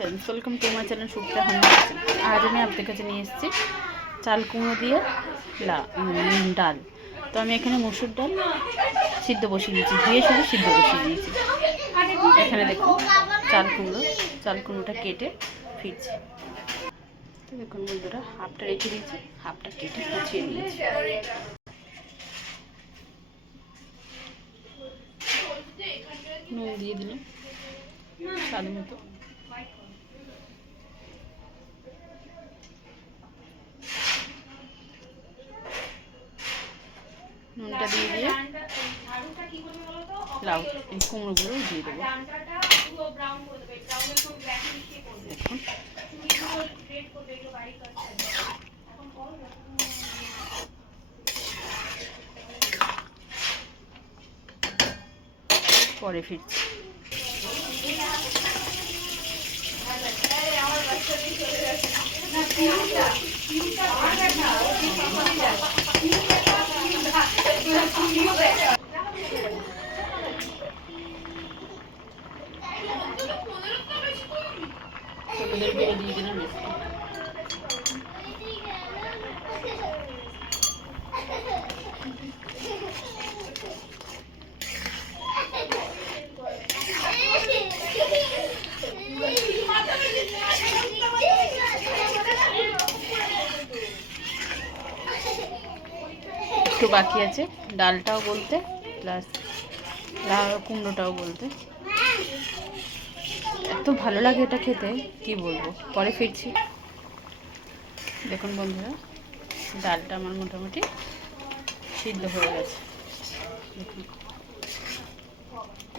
Friends welcome to my channel Supriya kitchen. आज मैं आपके काছে নিয়ে এসেছি চাল কুমড়ো দিয়ে ডাল। তো আমি এখানে মসুর ডাল সিদ্ধ বসিয়ে দিয়েছি, ধুয়ে শুধু সিদ্ধ বসিয়ে দিয়েছি। এখানে দেখুন চাল কুমড়োটা কেটে ফিরছি। তো দেখুন বন্ধুরা, হাফটা রেখে দিয়েছি, হাফটা কেটে কুচিয়ে নিয়েছি। নুন দিয়ে দিলাম স্বাদ মতো। নুনটা দিয়ে লাউ এই কুমড়োগুলো দিয়ে দেবো। দেখুন পরে ফিরছি। দিয়ে দিলাম একটু বাকি আছে ডালটাও বলতে, প্লাস কুমড়োটাও বলতে। এত ভালো লাগে এটা খেতে, কি বলবো। পরে ফিরছি। দেখুন বন্ধুরা, ডালটা আমার মোটামুটি সিদ্ধ হয়ে গেছে। দেখুন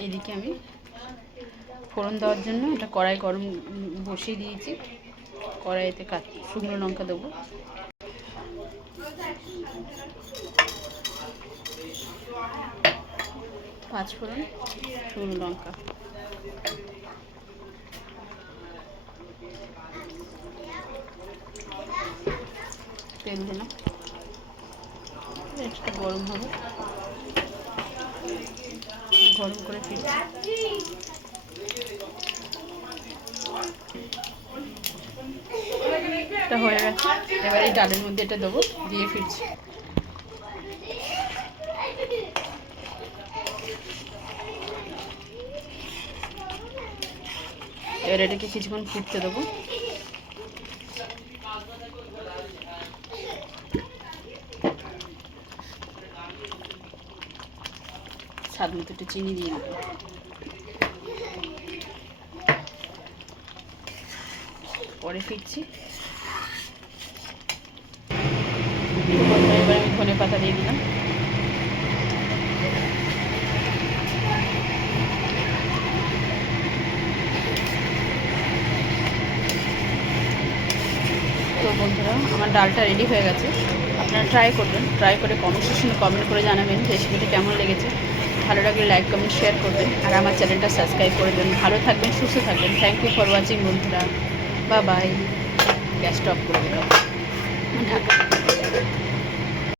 এদিকে আমি ফোড়ন দেওয়ার জন্য এটা কড়াই গরম বসিয়ে দিয়েছি। কড়াইতে শুকনো লঙ্কা দেবো, পাঁচফোড়ন, শুকনো লঙ্কা, তেল দিলাম। এটা গরম হবে, গরম করে ফিরছি। এটা হয়ে গেছে, এবার এই ডালের মধ্যে এটা দেবো, দিয়ে ফিরছি। এবার এটাকে কিছুক্ষণ ফুটতে দেবো। স্বাদ মতো একটু চিনি দিয়ে দেবো। পরে ফিরছি। এবার আমি ধনে পাতা দিয়ে দিলাম। তো বন্ধুরা, আমার ডালটা রেডি হয়ে গেছে। আপনারা ট্রাই করবেন, ট্রাই করে কমেন্ট সেকশনে কমেন্ট করে জানাবেন রেসিপিটা কেমন লেগেছে। ভালো লাগলে লাইক কমেন্ট শেয়ার করবেন, আর আমার চ্যানেলটা সাবস্ক্রাইব করে দেবেন। ভালো থাকবেন, সুস্থ থাকবেন। থ্যাংক ইউ ফর ওয়াচিং বন্ধুরা। Bye bye. গ্যাসটা অফ করে দিলাম। ঢাকা।